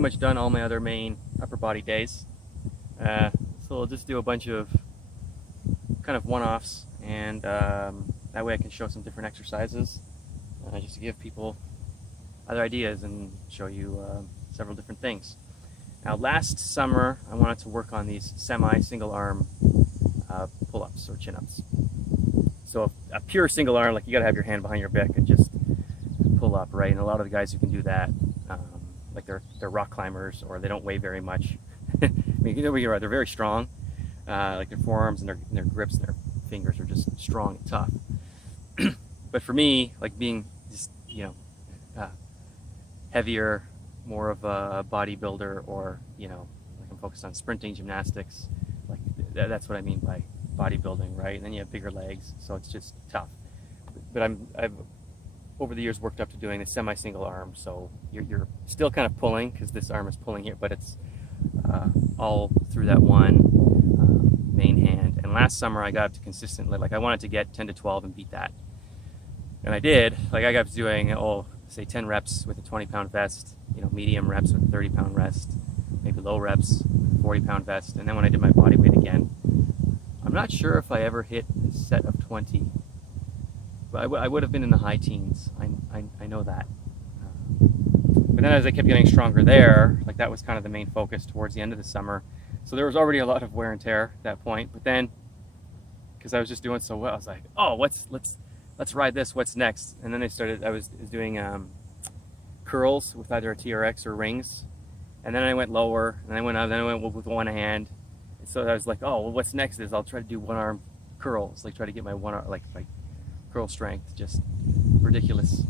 pretty much done all my other main upper body days. So I'll just do a bunch of kind of one-offs, and that way I can show some different exercises, just to give people other ideas and show you several different things. Now, last summer I wanted to work on these semi-single arm pull-ups or chin-ups. So a pure single arm, like you gotta have your hand behind your back and just pull up, right? And a lot of the guys who can do that, like they're rock climbers, or they don't weigh very much. I mean, you know, they're very strong, like their forearms and their grips and their fingers are just strong and tough. But for me, like being just, you know, heavier, more of a bodybuilder, or, you know, like I'm focused on sprinting, gymnastics, like that's what I mean by bodybuilding, right? And then you have bigger legs, so it's just tough. But I've over the years worked up to doing the semi-single arm, so you're still kind of pulling, because this arm is pulling here, but it's all through that one main hand. And last summer I got up to consistently, like I wanted to get 10 to 12 and beat that. And I did. Like I got up to doing, say 10 reps with a 20-pound vest, you know, medium reps with a 30-pound rest, maybe low reps with a 40-pound vest. And then when I did my body weight again, I'm not sure if I ever hit a set of 20, but I would have been in the high teens. I know that. But then as I kept getting stronger there, like that was kind of the main focus towards the end of the summer. So there was already a lot of wear and tear at that point. But then, because I was just doing so well, I was like, oh, let's ride this. What's next? And then I was doing curls with either a TRX or rings. And then I went lower, and I went up, then I went with one hand. And so I was like, oh, well, what's next is I'll try to do one arm curls, like try to get my one arm, like my curl strength just ridiculously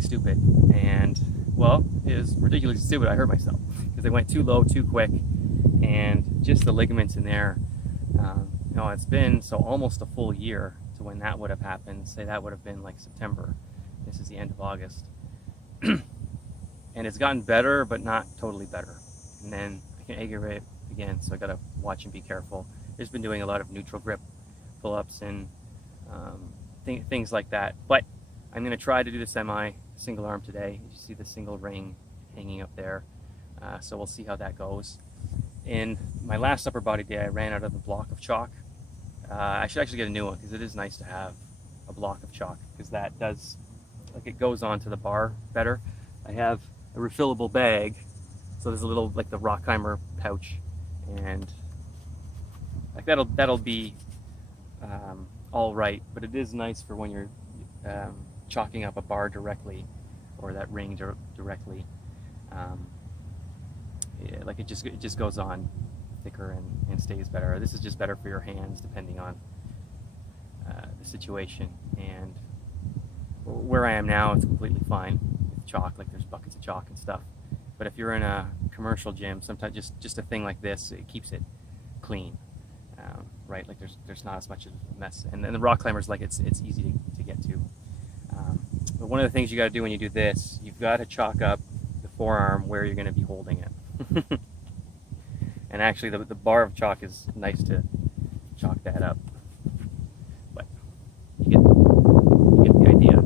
stupid. And well, it was ridiculously stupid. I hurt myself because I went too low too quick, and just the ligaments in there. You know, it's been almost a full year to when that would have happened. Say that would have been like September. This is the end of August. And it's gotten better, but not totally better. And then I can aggravate again, so I gotta watch and be careful. I've just been doing a lot of neutral grip pull-ups and things like that. But I'm gonna try to do the semi-single arm today. You see the single ring hanging up there. So we'll see how that goes. In my last upper body day, I ran out of the block of chalk. I should actually get a new one, because it is nice to have a block of chalk, because that does, like, it goes onto the bar better. I have a refillable bag, so there's a little, like the rock climber pouch, and like that'll be all right, but it is nice for when you're chalking up a bar directly, or that ring directly. Yeah, like it just goes on thicker and stays better. This is just better for your hands, depending on the situation. And where I am now, it's completely fine with chalk. Like there's buckets of chalk and stuff. But if you're in a commercial gym, sometimes just a thing like this, it keeps it clean, right? Like there's not as much of a mess. And then the rock climbers, like it's easy to get to. But one of the things you got to do when you do this, you've got to chalk up the forearm where you're going to be holding it. And actually the bar of chalk is nice to chalk that up, but you get the idea.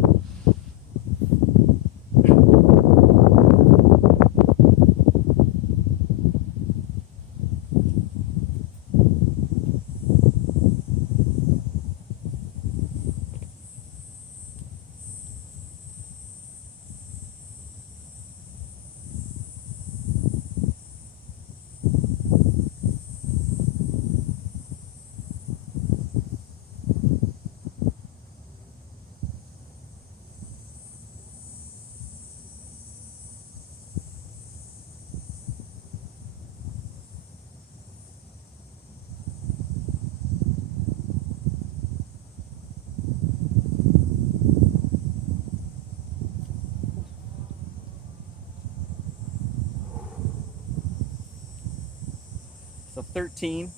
So 13,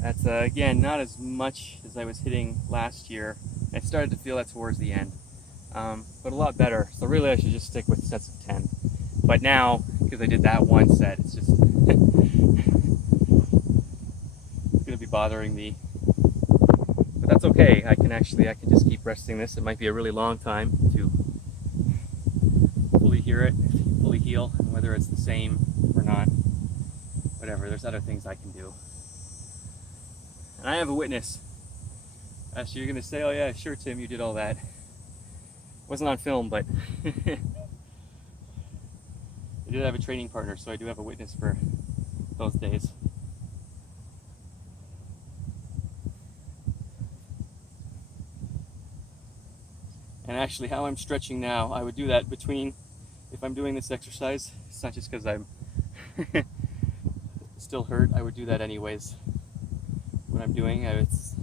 that's again not as much as I was hitting last year. I started to feel that towards the end, but a lot better. So really I should just stick with sets of 10. But now, because I did that one set, it's just it's gonna be bothering me. But that's okay. I can just keep resting this. It might be a really long time to fully hear it, fully heal, and whether it's the same or not, whatever, there's other things I can do. And I have a witness. So you're gonna say, oh yeah, sure Tim, you did all that. Wasn't on film, but I did have a training partner, so I do have a witness for those days. And actually how I'm stretching now, I would do that between, if I'm doing this exercise, it's not just because I'm still hurt, I would do that anyways. What I'm doing, because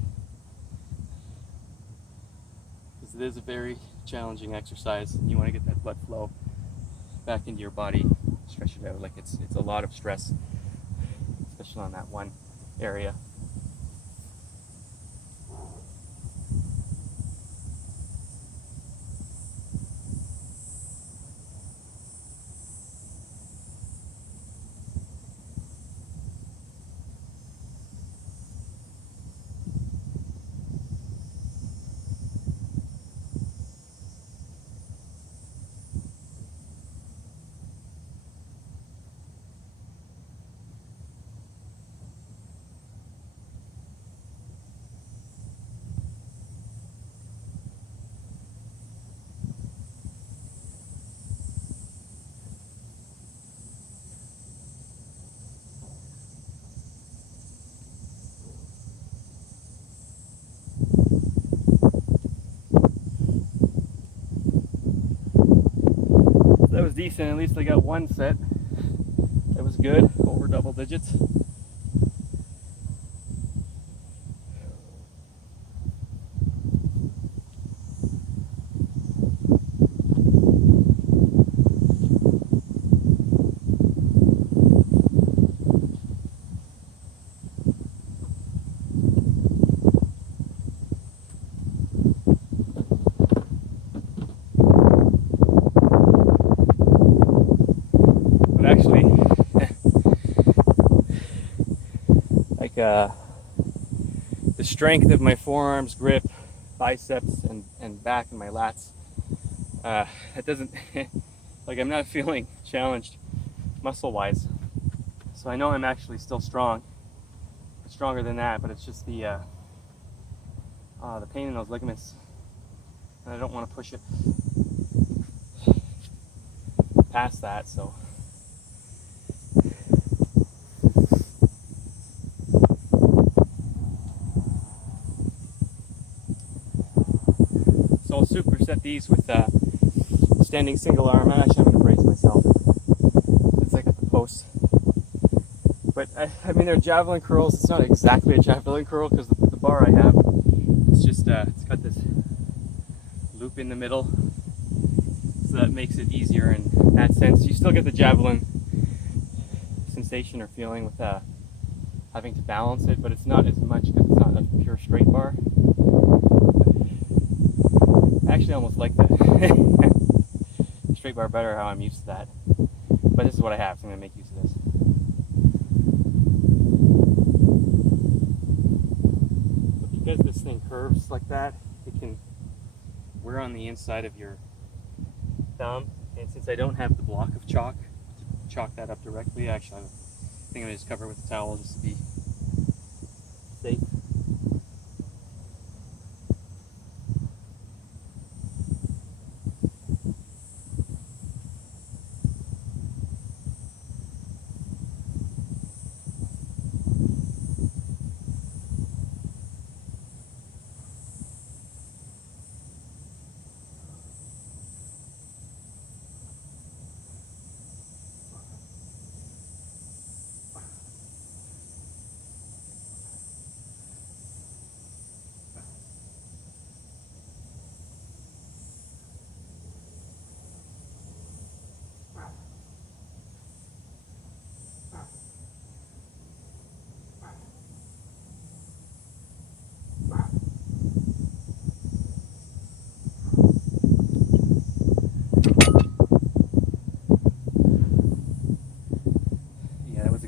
it is a very challenging exercise. You want to get that blood flow back into your body, stretch it out. Like it's a lot of stress, especially on that one area. That was decent. At least I got one set. That was good, over double digits. Actually, like the strength of my forearms, grip, biceps, and back and my lats, it doesn't, like I'm not feeling challenged muscle-wise. So I know I'm actually still strong, stronger than that, but it's just the pain in those ligaments, and I don't want to push it past that, so. So I'll superset these with standing single arm. Actually, I'm going to brace myself since I got the post. But I mean, they're javelin curls. It's not exactly a javelin curl because the bar I have, it's just it's got this loop in the middle, so that makes it easier in that sense. You still get the javelin sensation or feeling with having to balance it, but it's not as much because it's not a pure straight bar. I actually almost like the straight bar better, how I'm used to that. But this is what I have, so I'm going to make use of this. But because this thing curves like that, it can wear on the inside of your thumb. And since I don't have the block of chalk to chalk that up directly, actually I think I'm going to just cover it with a towel just to be safe.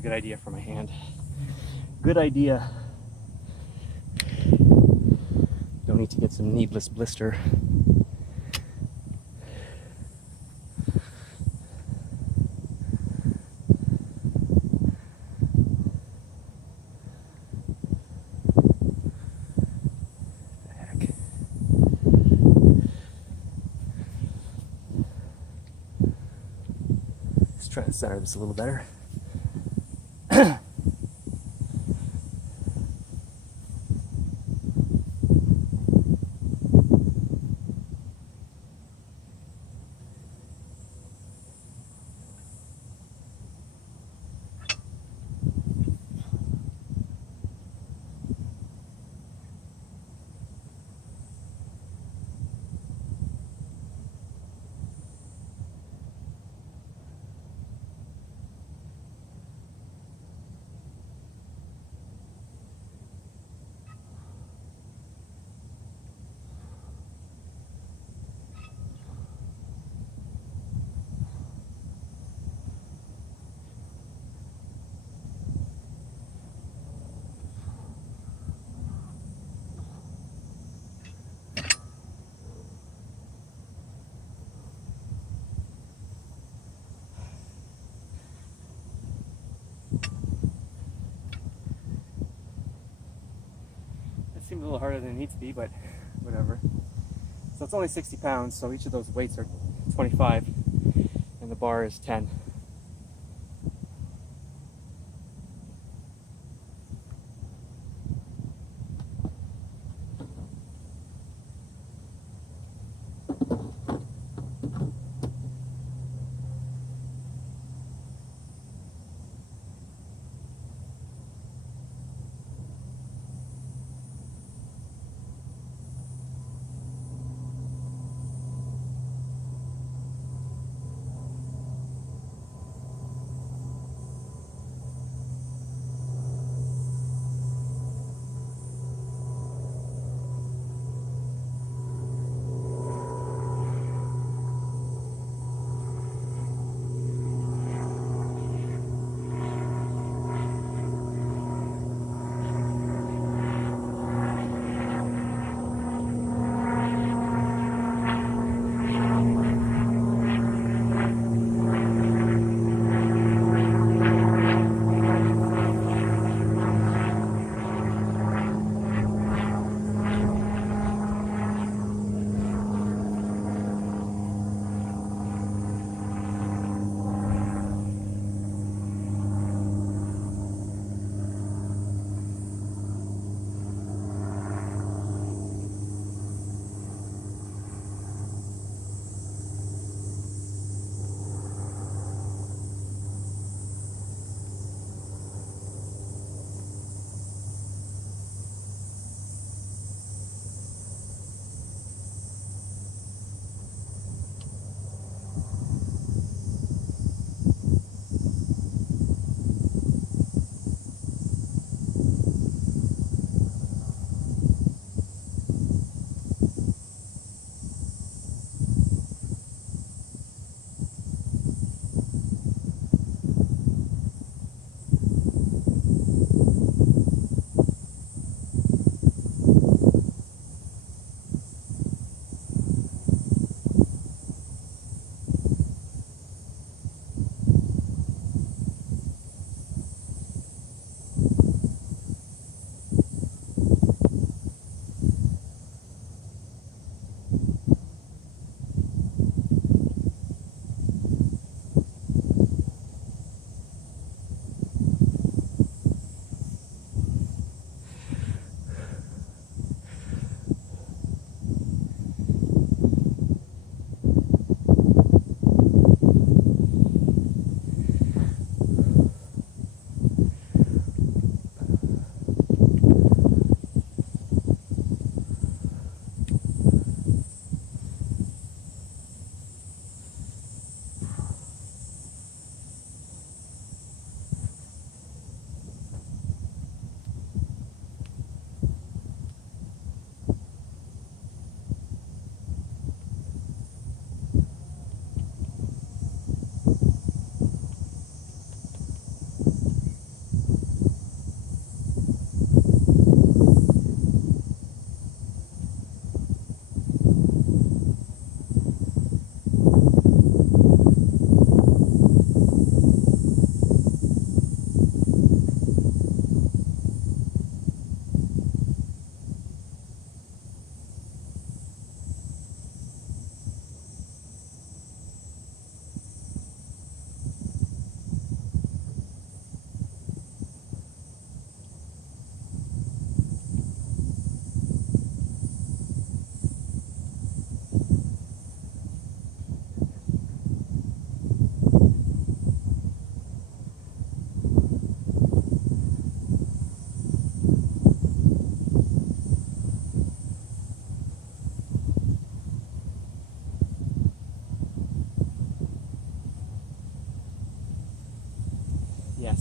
Good idea for my hand. Good idea. Don't need to get some needless blister. try to center this a little better. Seems a little harder than it needs to be, but whatever. So it's only 60 pounds, so each of those weights are 25, and the bar is 10.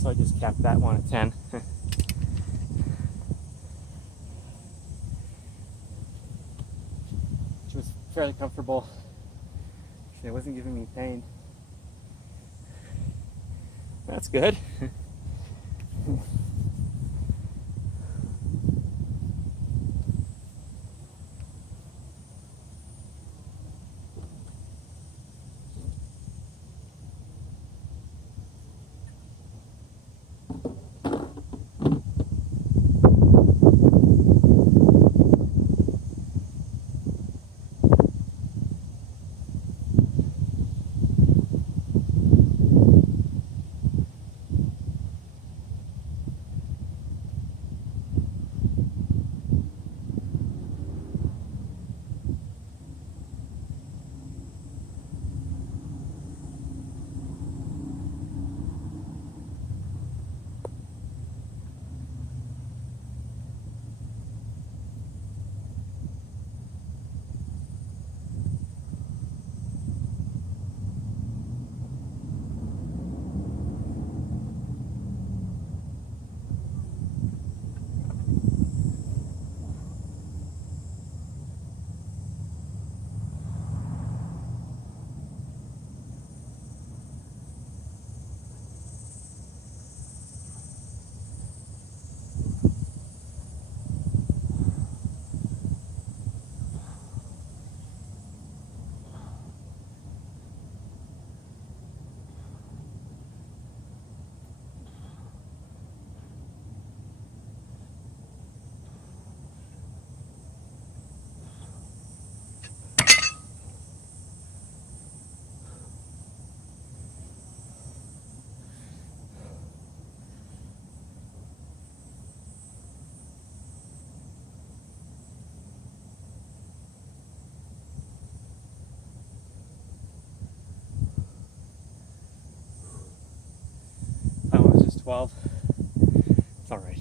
so I just kept that one at 10. Which was fairly comfortable. It wasn't giving me pain. That's good. That one was just 12. It's alright.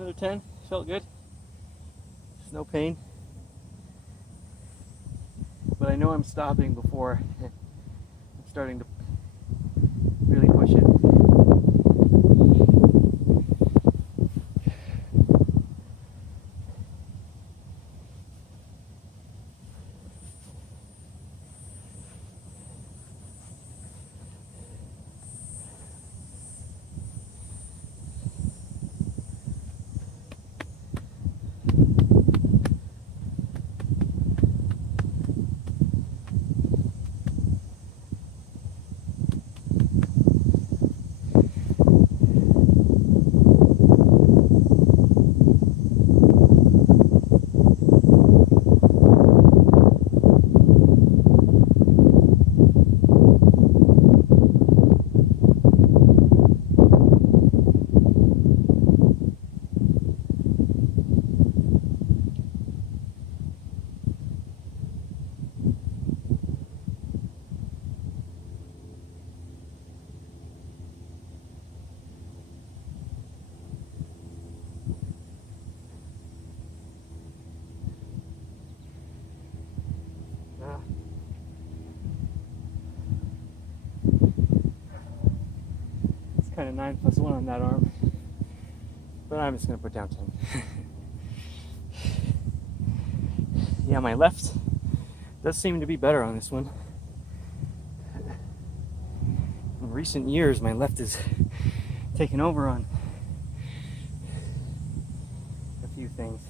Another 10. Felt good. There's no pain. But I know I'm stopping before I'm starting to really push it. It's kind of 9 plus 1 on that arm, but I'm just going to put down 10. Yeah, my left does seem to be better on this one. In recent years, my left is taken over on a few things.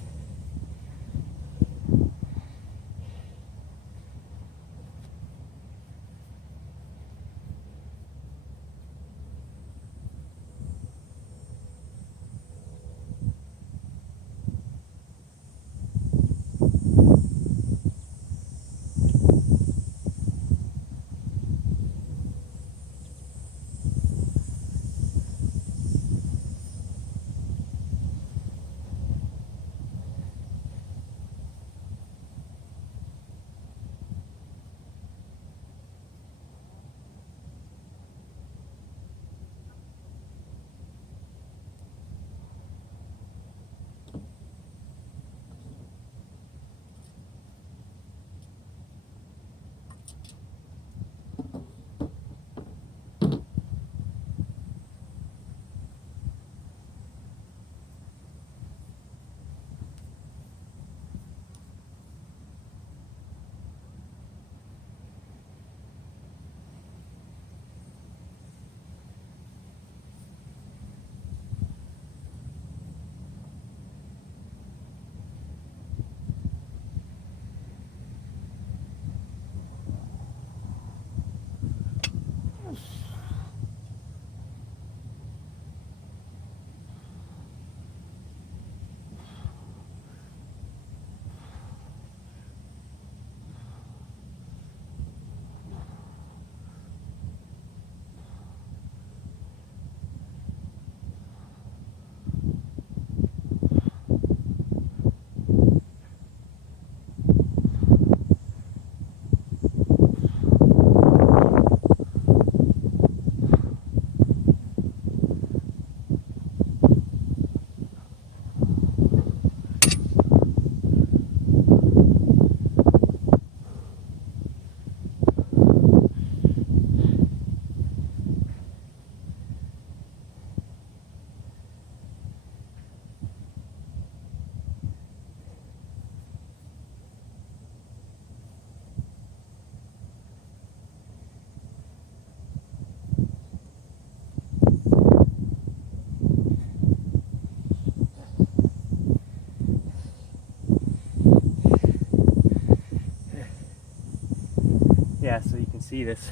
Yeah, so you can see this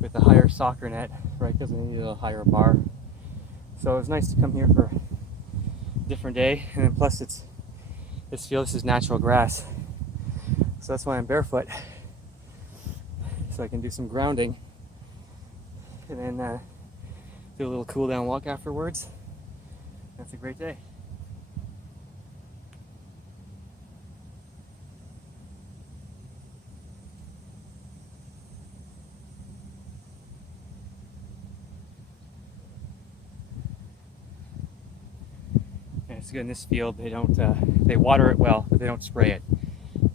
with the higher soccer net, right, because I needed a higher bar. So it was nice to come here for a different day, and then plus this field, this is natural grass. So that's why I'm barefoot, so I can do some grounding, and then do a little cool down walk afterwards. That's a great day. just in this field, they don't, they water it well, but they don't spray it.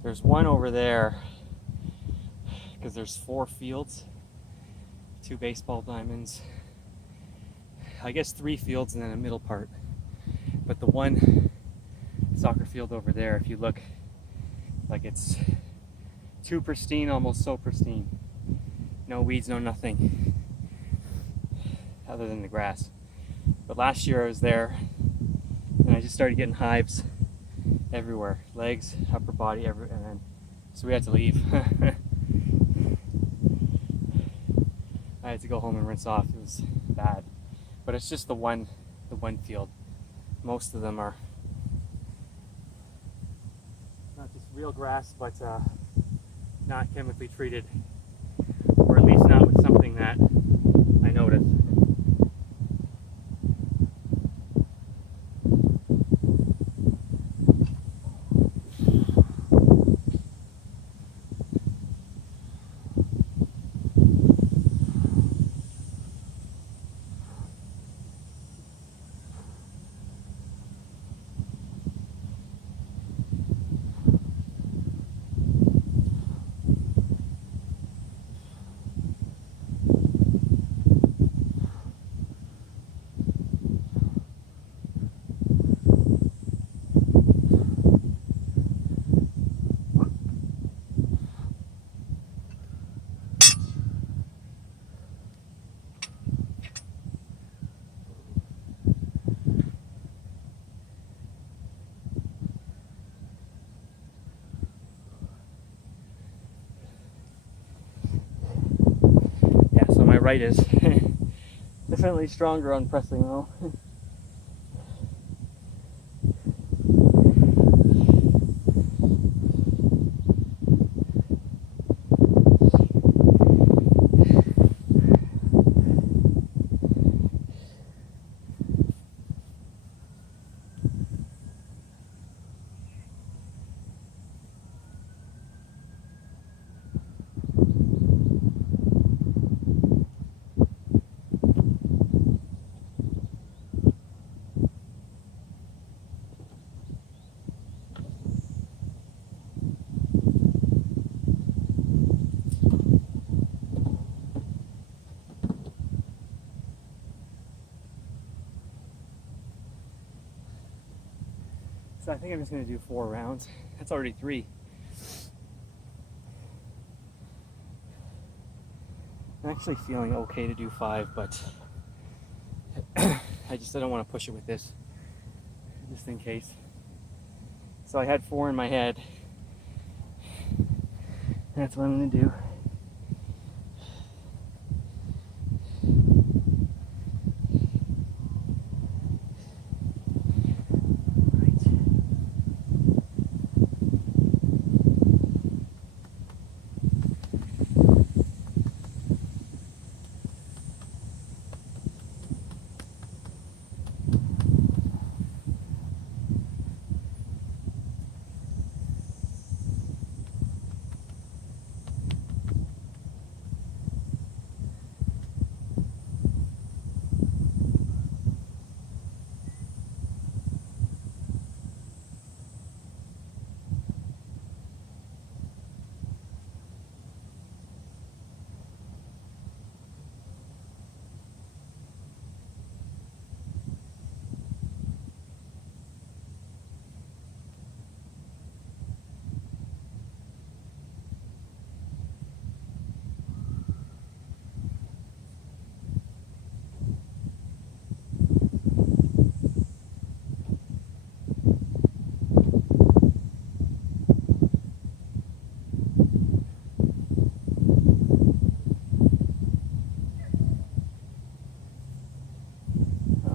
There's one over there, because there's 4 fields, 2 baseball diamonds, I guess 3 fields and then a middle part. But the one soccer field over there, if you look, like it's too pristine, almost so pristine. No weeds, no nothing, other than the grass. But last year I was there, and I just started getting hives everywhere, legs, upper body, and then so we had to leave. I had to go home and rinse off. It was bad, but it's just the one field. Most of them are not just real grass, but not chemically treated, or at least not with something that I noticed. My right is definitely stronger on pressing though. So I think I'm just going to do 4 rounds. That's already 3. I'm actually feeling okay to do 5, but I don't want to push it with this, just in case. So I had 4 in my head. That's what I'm going to do.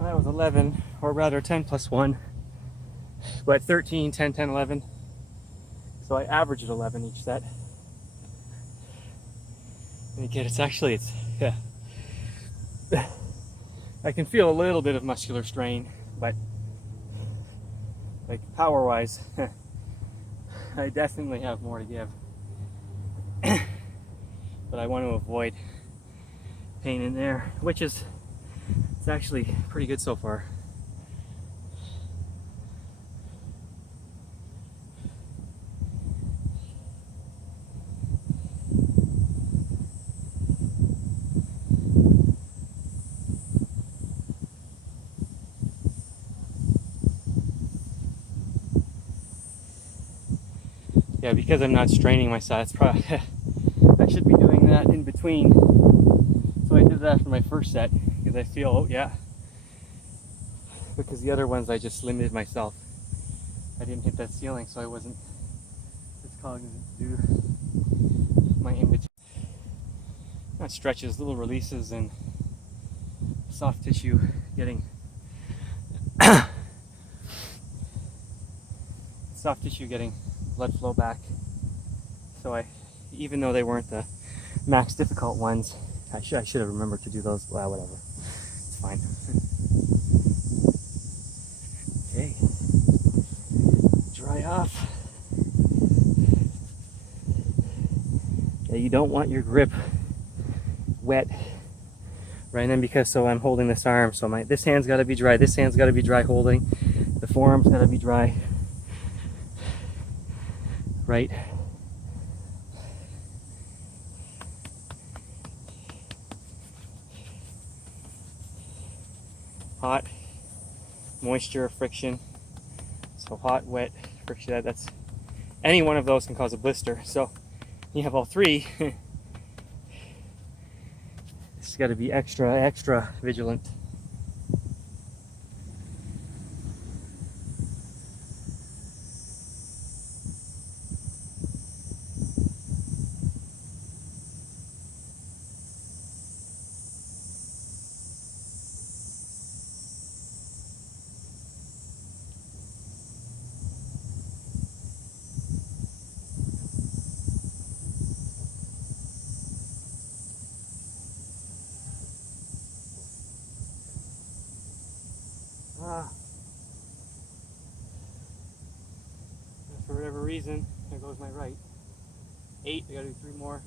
That was 11, or rather 10 plus 1, but 13, 10, 10, 11. So I averaged 11 each set. And again, yeah. I can feel a little bit of muscular strain, but like power-wise, I definitely have more to give. But I want to avoid pain in there, which is, it's actually pretty good so far. Yeah, because I'm not straining my sides, probably I should be doing that in between. So I did that for my first set because I feel, oh yeah, because the other ones I just limited myself. I didn't hit that ceiling, so I wasn't as cognizant to do my in between. Not stretches, little releases, and soft tissue getting blood flow back. So even though they weren't the max difficult ones, I should have remembered to do those. Well, whatever, it's fine. Okay, dry off. Yeah, you don't want your grip wet right then, because I'm holding this arm, so this hand's got to be dry, this hand's got to be dry holding, the forearm's got to be dry, right? Hot, moisture, friction. So hot, wet, friction, that's any one of those can cause a blister. So you have all three. It's got to be extra vigilant. For whatever reason, there goes my right. 8, I gotta do 3 more.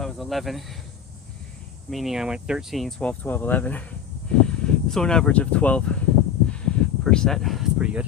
that was 11, meaning I went 13, 12, 12, 11. So an average of 12%. That's pretty good.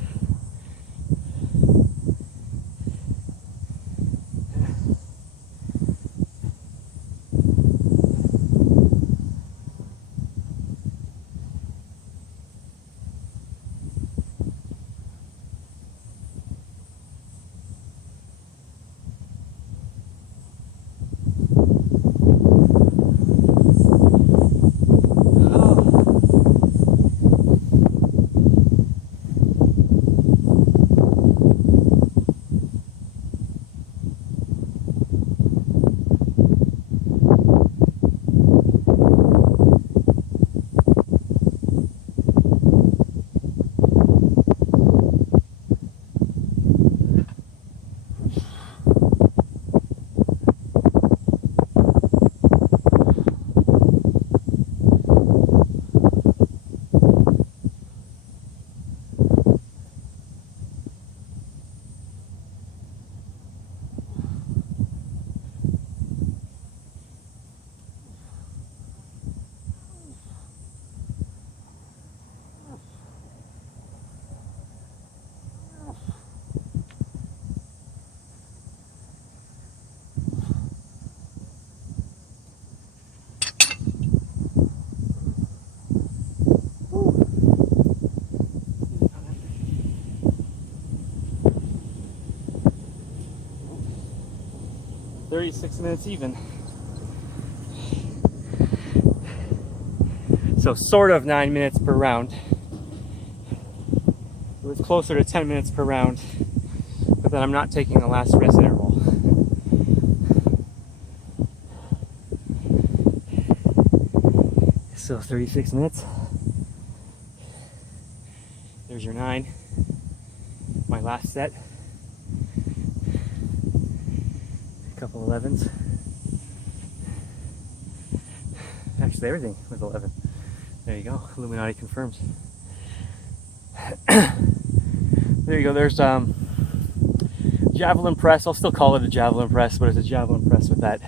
"36 minutes even." So sort of 9 minutes per round. It was closer to 10 minutes per round, but then I'm not taking the last rest interval. So 36 minutes. There's your 9. My last set. A couple 11s. Actually, everything was 11. There you go. Illuminati confirms. There you go. There's Javelin press. I'll still call it a Javelin press, but it's a Javelin press with that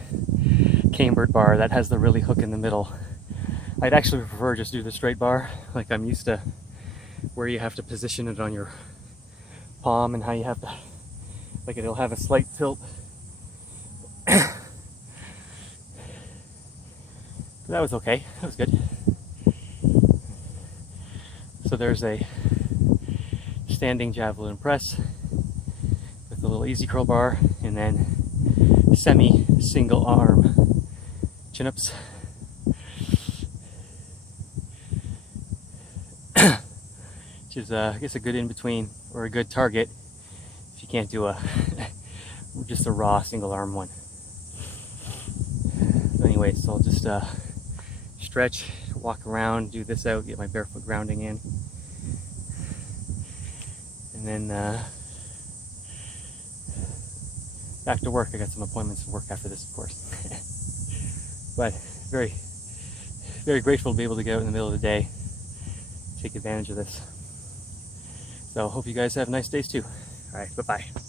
cambered bar that has the really hook in the middle. I'd actually prefer just do the straight bar, like I'm used to, where you have to position it on your palm and how you have to, like it'll have a slight tilt. That was okay. That was good. So there's a standing Javelin press with a little easy curl bar, and then semi-single arm chin-ups. Which is, I guess, a good in-between, or a good target if you can't do a just a raw single arm one. So anyway, so I'll just stretch, walk around, do this out, get my barefoot grounding in, and then back to work. I got some appointments to work after this, of course. But very, very grateful to be able to get out in the middle of the day, take advantage of this. So hope you guys have nice days too. All right, bye-bye.